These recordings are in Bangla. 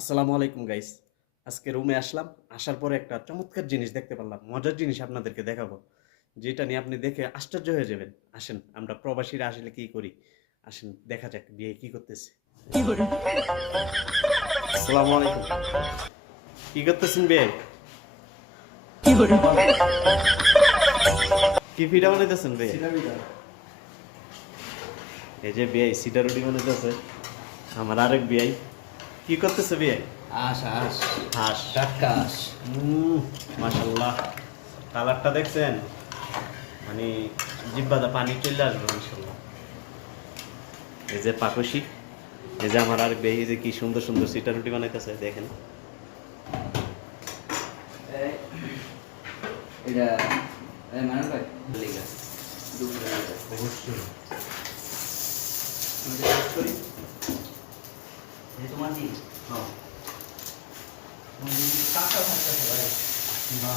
আসসালামু আলাইকুম গাইস আজকে রুমে আসলাম। আসার পরে একটা চমৎকার জিনিস দেখতে পারলাম। মজার জিনিস আপনাদেরকে দেখাবো। যেটা নিয়ে আপনি দেখে আশ্চর্য হয়ে যাবেন। আসেন, আমরা প্রবাসীরা আসলে কি করি? আসেন, দেখা যাক, বিয়ে কি করতেছে। আসসালামু আলাইকুম। কি করতেছেন বিয়ে? কি পিঠা বানাইতেছেন বিয়ে? এই যে বিয়ে সিটা রুটি বানাইতেছে। আমার আরেক বিয়ে কি করতেছে বিয়ে? আস আস হাঁস। টাটকা আস মাশাল্লাহ কালারটা দেখছেন? মানে জিব্বাদা পানি চলে আসবে মাশাল্লাহ এই যে পাকসি এই যে আমার আর বেহি যে কি সুন্দর সুন্দর সিটা রুটি বানাইতেছে দেখেন। এটা এই মানুষ ভাই? লিগা দুপুরে লিগা অবশ্যই কাঁচা থাকতেছে ভাই। না।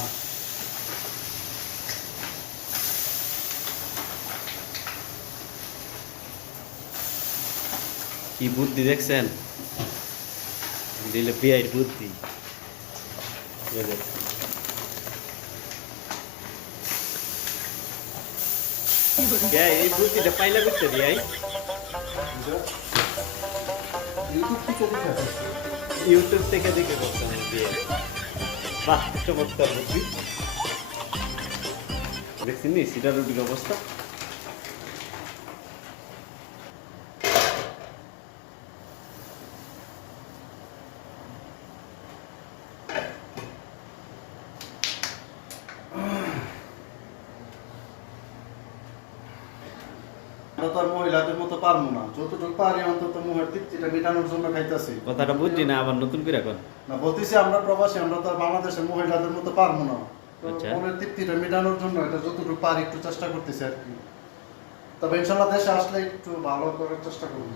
কি বুদ্ধি দেখছেন? দিলে বিয়ের বুদ্ধি। এই বুদ্ধিটা পাইলা করতে বিয়াই ইউটিউব থেকে দেখে করতাম বিয়ে। বাহ চমৎকার বুদ্ধি। দেখছিস নি সিটা রুটির অবস্থা? আমরা তো আর মহিলাদের মতো পারব না। যতটুকু পারি অন্তত মুখের তৃপ্তিটা মেটানোর জন্য খাইতেছি। কথাটা বুঝছি না আবার নতুন করে এখন না বলতেছি আমরা প্রবাসী আমরা তো আর বাংলাদেশের মহিলাদের মতো পারব না। আচ্ছা। মনের তৃপ্তিটা মেটানোর জন্য এটা যতটুকু পারি একটু চেষ্টা করতেছি আর কি। তবে ইনশাল্লাহ দেশে আসলে একটু ভালো করার চেষ্টা করব।